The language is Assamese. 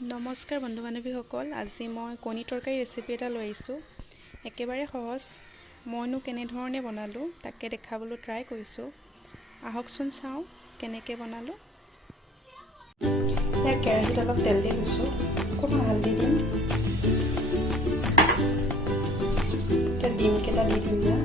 নমস্কাৰ বন্ধু বান্ধৱীসকল, আজি মই কণী তৰকাৰী ৰেচিপি এটা লৈ আহিছোঁ। একেবাৰে সহজ। মইনো কেনেধৰণে বনালোঁ তাকে দেখাবলৈ ট্ৰাই কৰিছোঁ। আহকচোন চাওঁ কেনেকৈ বনালোঁ। এতিয়া কেৰাহীত অলপ তেল দি লৈছোঁ, অকণমান হালধি দিম, এতিয়া ডিমকেইটা দি দিম।